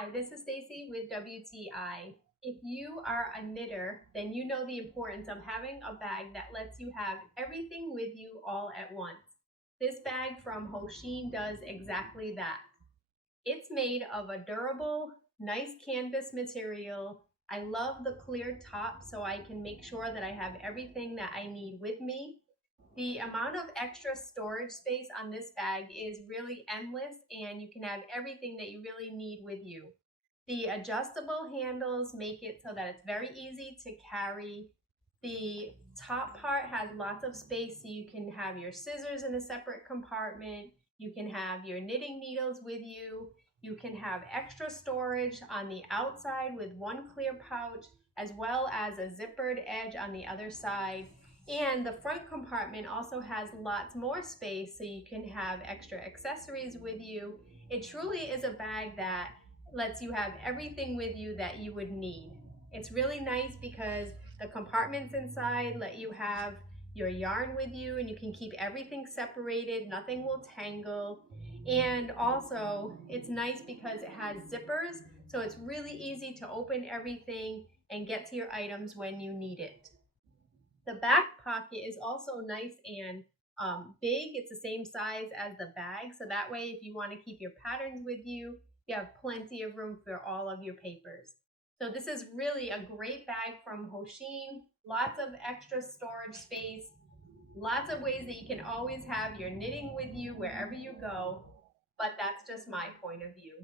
Hi, this is Stacy with WTI. If you are a knitter, then you know the importance of having a bag that lets you have everything with you all at once. This bag from Hoshin does exactly that. It's made of a durable, nice canvas material. I love the clear top so I can make sure that I have everything that I need with me. The amount of extra storage space on this bag is really endless, and you can have everything that you really need with you. The adjustable handles make it so that it's very easy to carry. The top part has lots of space so you can have your scissors in a separate compartment. You can have your knitting needles with you. You can have extra storage on the outside with one clear pouch, as well as a zippered edge on the other side. And the front compartment also has lots more space so you can have extra accessories with you. It truly is a bag that lets you have everything with you that you would need. It's really nice because the compartments inside let you have your yarn with you, and you can keep everything separated, nothing will tangle. And also it's nice because it has zippers, so it's really easy to open everything and get to your items when you need it. The back pocket is also nice and big. It's the same size as the bag, so that way if you want to keep your patterns with you, you have plenty of room for all of your papers. So this is really a great bag from Hoshin. Lots of extra storage space, lots of ways that you can always have your knitting with you wherever you go, but that's just my point of view.